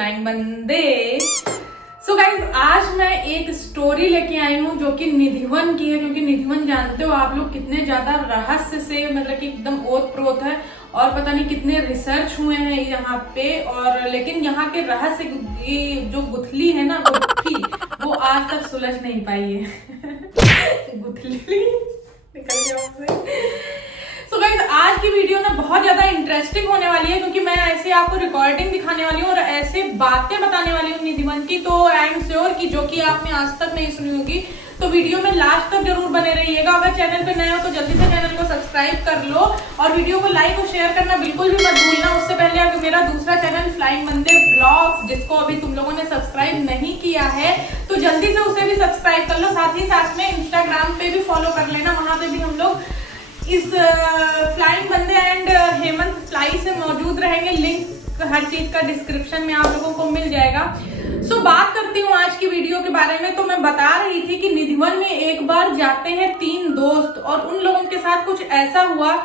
Flying बंदे। So guys, आज मैं एक स्टोरी लेके आई हूँ जो कि निधिवन की है, क्योंकि निधिवन जानते हो आप लोग कितने ज्यादा रहस्य से मतलब कि एकदम ओत प्रोत है और पता नहीं कितने रिसर्च हुए हैं यहाँ पे। और लेकिन यहाँ के रहस्य की जो गुथली है ना, गुत्थी, वो आज तक सुलझ नहीं पाई है। गुथली निकल गया। सो गाइस, आज की वीडियो ना बहुत ज्यादा इंटरेस्टिंग होने वाली है, क्योंकि मैं ऐसे आपको रिकॉर्डिंग दिखाने वाली हूँ और ऐसे बातें बताने वाली हूँ निधिवन की, तो आई एम श्योर कि जो कि आपने आज तक नहीं सुनी होगी। तो वीडियो में लास्ट तक जरूर बने रहिएगा। अगर चैनल पे नए हो तो जल्दी से चैनल को सब्सक्राइब कर लो और वीडियो को लाइक और शेयर करना बिल्कुल भी मत भूलना। उससे पहले अगर मेरा दूसरा चैनल फ्लाइंग बंदे ब्लॉग्स, जिसको अभी तुम लोगों ने सब्सक्राइब नहीं किया है, तो जल्दी से उसे भी सब्सक्राइब कर लो। साथ ही साथ में इंस्टाग्राम पे भी फॉलो कर लेना, वहां पे भी हम लोग इस फ्लाइंग बंदे एंड हेमंत फ्लाई से मौजूद रहेंगे। लिंक हर चीज का डिस्क्रिप्शन में आप लोगों को मिल जाएगा। सो बात करती हूँ आज की वीडियो के बारे में। तो मैं बता रही थी कि निधिवन में एक बार जाते हैं 3 दोस्त और उन लोगों के साथ कुछ ऐसा हुआ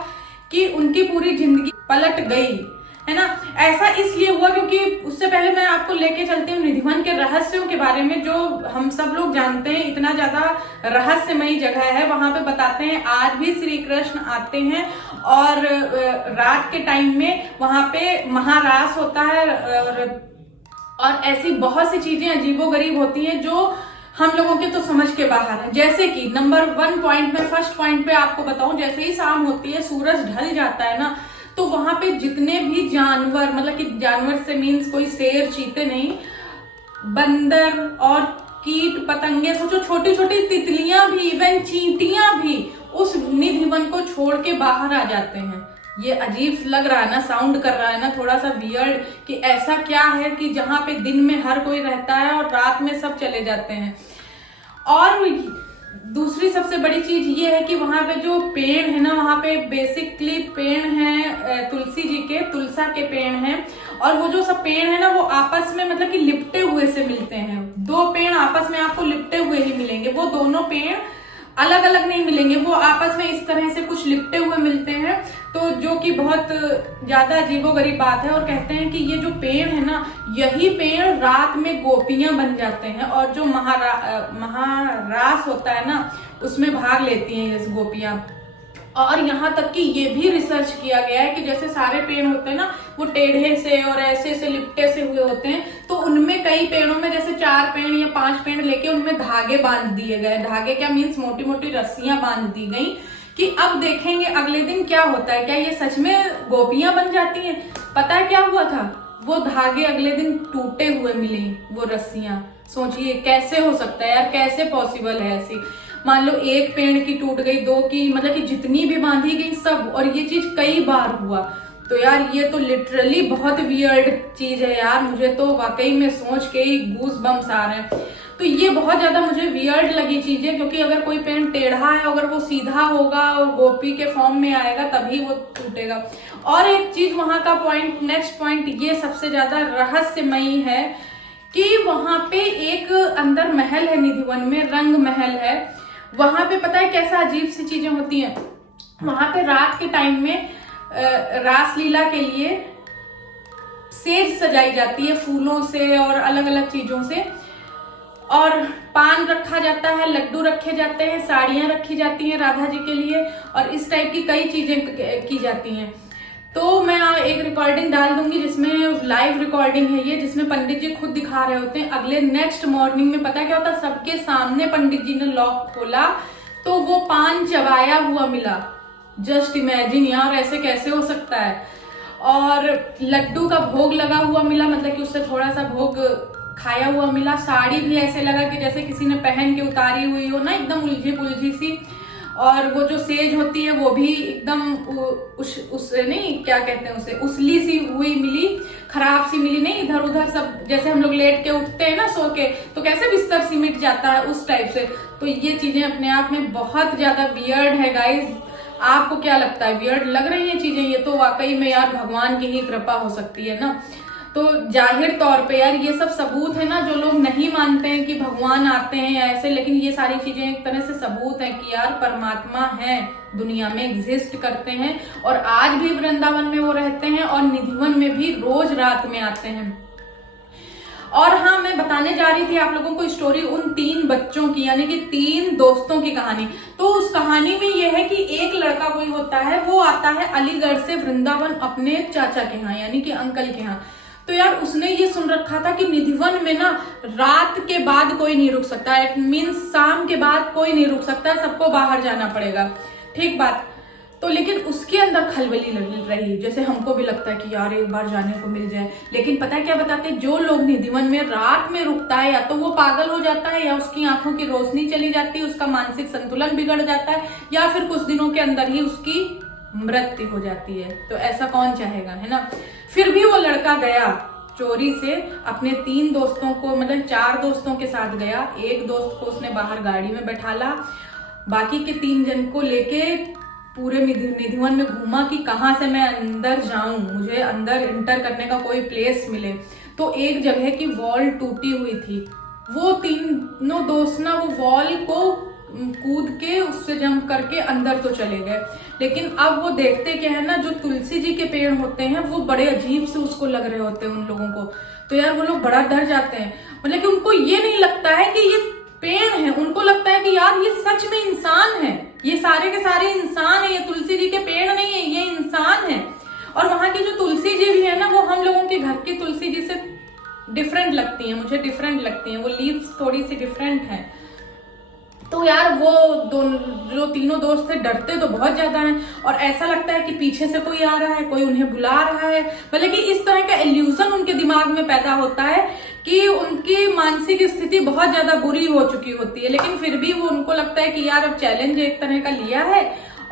कि उनकी पूरी जिंदगी पलट गई, है ना। ऐसा इसलिए हुआ क्योंकि उससे पहले मैं आपको लेके चलती हूँ निधिवन के रहस्यों के बारे में, जो हम सब लोग जानते हैं इतना ज्यादा रहस्यमयी जगह है। वहां पे बताते हैं आज भी श्री कृष्ण आते हैं और रात के टाइम में वहां पे महारास होता है और ऐसी बहुत सी चीजें अजीबोगरीब होती हैं जो हम लोगों के तो समझ के बाहर है। जैसे कि नंबर 1 पॉइंट में, फर्स्ट पॉइंट पे आपको बताऊं, जैसे ही शाम होती है, सूरज ढल जाता है ना, तो वहां पे जितने भी जानवर, मतलब कि जानवर से मीन्स कोई शेर चीते नहीं, बंदर और कीट पतंगे, सोचो छोटी छोटी तितलियां भी, इवन चींटियां भी उस निधिवन को छोड़ के बाहर आ जाते हैं। ये अजीब लग रहा है ना, साउंड कर रहा है ना, थोड़ा सा वियर्ड, कि ऐसा क्या है कि जहां पे दिन में हर कोई रहता है और रात में सब चले जाते हैं। और दूसरी सबसे बड़ी चीज ये है कि वहां पे जो पेड़ है ना, वहां पे बेसिकली पेड़ हैं तुलसी जी के, तुलसा के पेड़ हैं। और वो जो सब पेड़ है ना, वो आपस में मतलब कि लिपटे हुए से मिलते हैं। 2 पेड़ आपस में आपको लिपटे हुए ही मिलेंगे, वो दोनों पेड़ अलग अलग नहीं मिलेंगे, वो आपस में इस तरह से कुछ लिपटे हुए मिलते हैं। तो जो कि बहुत ज्यादा अजीबोगरीब बात है। और कहते हैं कि ये जो पेड़ है ना, यही पेड़ रात में गोपियां बन जाते हैं और जो महारास होता है ना, उसमें भाग लेती हैं जैसे गोपियां। और यहाँ तक कि ये भी रिसर्च किया गया है कि जैसे सारे पेड़ होते हैं ना, वो टेढ़े से और ऐसे लिपटे से हुए होते हैं, तो उनमें कई पेड़ों में जैसे 4 पेड़ या 5 पेड़ लेके उनमें धागे बांध दिए गए। धागे क्या मीन्स मोटी मोटी रस्सियां बांध दी गई कि अब देखेंगे अगले दिन क्या होता है, क्या ये सच में गोपियां बन जाती हैं। पता है क्या हुआ था, वो धागे अगले दिन टूटे हुए मिले, वो रस्सियां। सोचिए कैसे हो सकता है यार, कैसे पॉसिबल है ऐसी। मान लो 1 पेड़ की टूट गई, 2 की, मतलब कि जितनी भी बांधी गई सब, और ये चीज कई बार हुआ। तो यार ये तो लिटरली बहुत वियर्ड चीज है यार, मुझे तो वाकई में सोच के ही गूज बम्स आ रहे हैं। तो ये बहुत ज्यादा मुझे वियर्ड लगी चीज है, क्योंकि अगर कोई पेड़ टेढ़ा है, अगर वो सीधा होगा और गोपी के फॉर्म में आएगा तभी वो टूटेगा। और एक चीज वहां का पॉइंट, नेक्स्ट पॉइंट, ये सबसे ज्यादा रहस्यमयी है कि वहां पे एक अंदर महल है निधिवन में, रंग महल है। वहां पे पता है कैसा अजीब सी चीजें होती हैं, वहां पे रात के टाइम में रासलीला के लिए सेज सजाई जाती है फूलों से और अलग अलग चीजों से, और पान रखा जाता है, लड्डू रखे जाते हैं, साड़ियां रखी जाती हैं राधा जी के लिए, और इस टाइप की कई चीजें की जाती हैं। तो मैं एक रिकॉर्डिंग डाल दूंगी जिसमें लाइव रिकॉर्डिंग है ये, जिसमें पंडित जी खुद दिखा रहे होते हैं। अगले नेक्स्ट मॉर्निंग में पता क्या होता है, सबके सामने पंडित जी ने लॉक खोला तो वो पान चबाया हुआ मिला। जस्ट इमेजिन यार, ऐसे कैसे हो सकता है। और लड्डू का भोग लगा हुआ मिला, मतलब कि उससे थोड़ा सा भोग खाया हुआ मिला। साड़ी भी ऐसे लगा कि जैसे किसी ने पहन के उतारी हुई हो ना, एकदम उलझी पुलझी सी। और वो जो सेज होती है वो भी एकदम उस नहीं, क्या कहते हैं उसे, उसली सी हुई मिली, खराब सी मिली नहीं, इधर उधर सब, जैसे हम लोग लेट के उठते हैं ना सो के, तो कैसे बिस्तर सिमट जाता है उस टाइप से। तो ये चीजें अपने आप में बहुत ज्यादा वियर्ड है गाइज। आपको क्या लगता है, वियर्ड लग रही है चीजें? ये तो वाकई में यार भगवान की ही कृपा हो सकती है ना। तो जाहिर तौर पे यार ये सब सबूत है ना, जो लोग नहीं मानते हैं कि भगवान आते हैं ऐसे, लेकिन ये सारी चीजें एक तरह से सबूत है कि यार परमात्मा है, दुनिया में एग्जिस्ट करते हैं। और आज भी वृंदावन में वो रहते हैं और निधिवन में भी रोज रात में आते हैं। और हाँ, मैं बताने जा रही थी आप लोगों को स्टोरी उन 3 बच्चों की, यानी कि 3 दोस्तों की कहानी। तो उस कहानी में यह है कि एक लड़का कोई होता है, वो आता है अलीगढ़ से वृंदावन अपने चाचा के यहाँ, यानी कि अंकल के यहाँ। तो यार उसने ये सुन रखा था कि निधिवन में ना रात के बाद कोई नहीं रुक सकता, इट मीन्स शाम के बाद कोई नहीं रुक सकता, सबको बाहर जाना पड़ेगा। ठीक बात। तो लेकिन उसके अंदर खलबली रही, जैसे हमको भी लगता है कि यार एक बार जाने को मिल जाए। लेकिन पता है क्या बताते हैं, जो लोग निधिवन में रात में रुकता है या तो वो पागल हो जाता है, या उसकी आंखों की रोशनी चली जाती है, उसका मानसिक संतुलन बिगड़ जाता है, या फिर कुछ दिनों के अंदर ही उसकी मृत्यु हो जाती है। तो ऐसा कौन चाहेगा, है ना। फिर भी वो लड़का गया चोरी से अपने 3 दोस्तों को, मतलब 4 दोस्तों के साथ गया। एक दोस्त को उसने बाहर गाड़ी में बैठाला, बाकी के 3 जन को लेके पूरे निधिवन में घूमा कि कहाँ से मैं अंदर जाऊं, मुझे अंदर इंटर करने का कोई प्लेस मिले। तो एक जगह की वॉल टूटी हुई थी, वो 3 दोस्त ना वो वॉल को कूद के उससे जंप करके अंदर तो चले गए। लेकिन अब वो देखते क्या है ना, जो तुलसी जी के पेड़ होते हैं वो बड़े अजीब से उसको लग रहे होते हैं उन लोगों को। तो यार वो लोग बड़ा डर जाते हैं, मतलब कि उनको ये नहीं लगता है कि ये पेड़ है, उनको लगता है कि यार ये सच में इंसान है, ये सारे के सारे इंसान है, ये तुलसी जी के पेड़ नहीं है, ये इंसान है। और वहां की जो तुलसी जी भी है ना, वो हम लोगों के घर की तुलसी जी से डिफरेंट लगती है, मुझे डिफरेंट लगती है, वो लीव्स थोड़ी सी डिफरेंट है। तो यार वो जो 3 दोस्त थे डरते तो बहुत ज्यादा हैं, और ऐसा लगता है कि पीछे से कोई आ रहा है, कोई उन्हें बुला रहा है, मतलब कि इस तरह का इल्यूजन उनके दिमाग में पैदा होता है कि उनकी मानसिक स्थिति बहुत ज्यादा बुरी हो चुकी होती है। लेकिन फिर भी वो उनको लगता है कि यार अब चैलेंज एक तरह का लिया है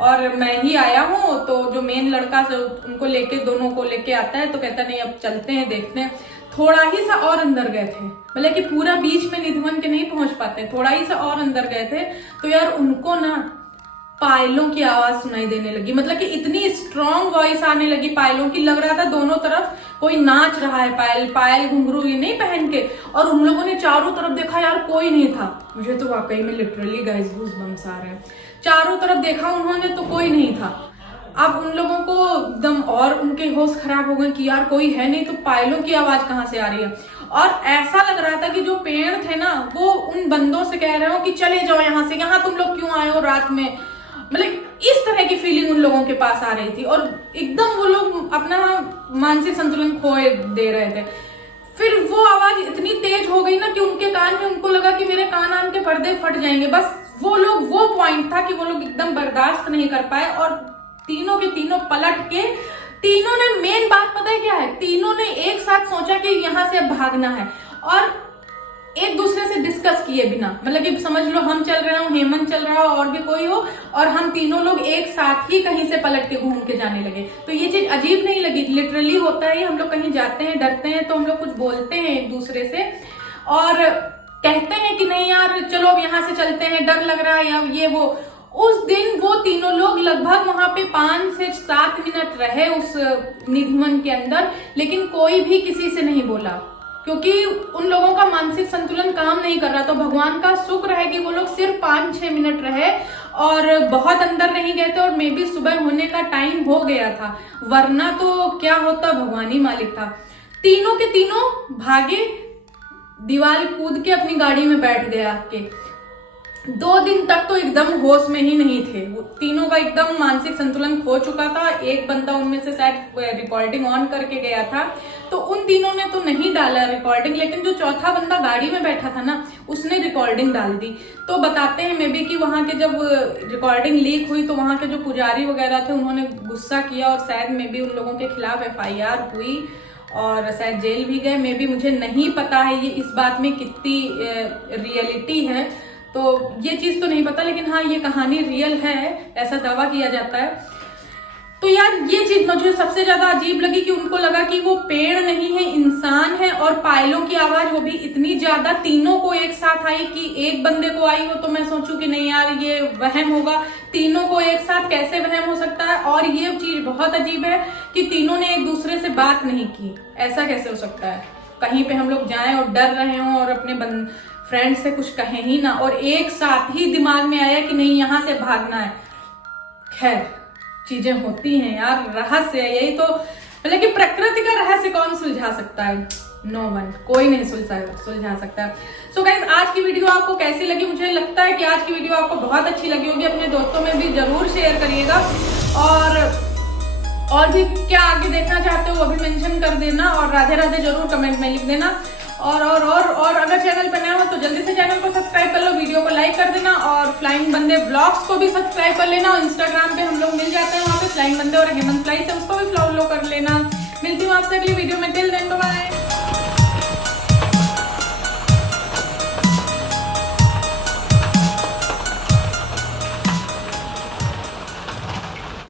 और मैं ही आया हूँ। तो जो मेन लड़का से उनको लेके, दोनों को लेके आता है, तो कहता नहीं अब चलते हैं, देखते हैं। थोड़ा ही सा और अंदर गए थे, मतलब कि पूरा बीच में निधिवन के नहीं पहुंच पाते, थोड़ा ही सा और अंदर गए थे। तो यार उनको ना पायलों की आवाज सुनाई देने लगी, मतलब कि इतनी स्ट्रॉन्ग वॉइस आने लगी पायलों की, लग रहा था दोनों तरफ कोई नाच रहा है, पायल घुंघरू ये नहीं पहन के। और उन लोगों ने चारों तरफ देखा, यार कोई नहीं था। मुझे तो वाकई में लिटरली गाइस गूज़बम्स आ रहे हैं। चारों तरफ देखा उन्होंने तो कोई नहीं था। अब उन लोगों को एकदम और उनके होश खराब हो गए कि यार कोई है नहीं, तो पायलों की आवाज कहाँ से आ रही है। और ऐसा लग रहा था कि जो पेड़ थे ना, वो उन बंदों से कह रहे हो कि चले जाओ यहाँ से, यहाँ तुम लोग क्यों आए हो रात में, मतलब इस तरह की फीलिंग उन लोगों के पास आ रही थी। और एकदम वो लोग अपना मानसिक संतुलन खोए दे रहे थे। फिर वो आवाज इतनी तेज हो गई ना कि उनके कान में, उनको लगा कि मेरे कान के पर्दे फट जाएंगे। बस वो पॉइंट था कि वो लोग एकदम बर्दाश्त नहीं कर पाए, और तीनों के तीनों पलट के, तीनों ने, मेन बात पता है क्या है, तीनों ने एक साथ सोचा कि यहाँ से अब भागना है, और एक दूसरे से डिस्कस किए बिना, मतलब कि समझ लो हम चल रहे हो, हेमंत चल रहा हो, और भी कोई हो, और हम तीनों लोग एक साथ ही कहीं से पलट के घूम के जाने लगे। तो ये चीज अजीब नहीं लगी, लिटरली होता है। हम लोग कहीं जाते हैं, डरते हैं, तो हम लोग कुछ बोलते हैं एक दूसरे से और कहते हैं कि नहीं यार चलो अब यहाँ से चलते हैं, डर लग रहा है, या ये वो। उस दिन वो तीनों लोग लगभग वहां पे 5 से 7 मिनट रहे उस निधिवन के अंदर, लेकिन कोई भी किसी से नहीं बोला, क्योंकि उन लोगों का मानसिक संतुलन काम नहीं कर रहा। तो भगवान का शुक्र है कि वो लोग सिर्फ 5-6 मिनट रहे और बहुत अंदर नहीं गए थे, और मे बी सुबह होने का टाइम हो गया था, वरना तो क्या होता भगवान ही मालिक था। तीनों के तीनों भागे, दीवार कूद के अपनी गाड़ी में बैठ गए आके। 2 दिन तक तो एकदम होश में ही नहीं थे, वो तीनों का एकदम मानसिक संतुलन खो चुका था। एक बंदा उनमें से शायद रिकॉर्डिंग ऑन करके गया था, तो उन तीनों ने तो नहीं डाला रिकॉर्डिंग, लेकिन जो चौथा बंदा गाड़ी में बैठा था ना, उसने रिकॉर्डिंग डाल दी। तो बताते हैं मे बी कि वहां के जब रिकॉर्डिंग लीक हुई तो वहां के जो पुजारी वगैरह थे उन्होंने गुस्सा किया, और शायद मे बी उन लोगों के खिलाफ FIR हुई और शायद जेल भी गए। मे बी मुझे नहीं पता है ये इस बात में कितनी रियलिटी है, तो ये चीज तो नहीं पता, लेकिन हाँ ये कहानी रियल है, ऐसा दावा किया जाता है। तो यार ये चीज मुझे सबसे ज्यादा अजीब लगी कि उनको लगा कि वो पेड़ नहीं है, इंसान है। और पायलों की आवाज वो भी इतनी ज्यादा तीनों को एक साथ आई कि एक बंदे को आई हो तो मैं सोचूं कि नहीं यार ये वहम होगा, तीनों को एक साथ कैसे वहम हो सकता है। और ये चीज बहुत अजीब है कि तीनों ने एक दूसरे से बात नहीं की, ऐसा कैसे हो सकता है। कहीं पे हम लोग जाएं और डर रहे हों और अपने फ्रेंड से कुछ कहें ही ना, और एक साथ ही दिमाग में आया कि नहीं यहाँ से भागना है। खैर चीजें होती हैं यार, रहस्य है यही तो, मतलब कि प्रकृति का रहस्य कौन सुलझा सकता है। नो वन, कोई नहीं सुलझा सकता। सो गाइस, आज की वीडियो आपको कैसी लगी? मुझे लगता है कि आज की वीडियो आपको बहुत अच्छी लगी होगी। अपने दोस्तों में भी जरूर शेयर करिएगा और भी क्या आगे देखना चाहते हो वो भी मेंशन कर देना और राधे राधे जरूर कमेंट में लिख देना। और अगर चैनल पर नया हो तो जल्दी से चैनल को सब्सक्राइब कर लो, वीडियो को लाइक कर देना और फ्लाइंग बंदे व्लॉग्स को भी सब्सक्राइब कर लेना। और इंस्टाग्राम पे हम लोग मिल जाते हैं, वहाँ पे फ्लाइंग बंदे और हेमंत फ्लाइज है, उसको भी फॉलो कर लेना। मिलती हूँ आपसे अगली वीडियो में। Till then bye.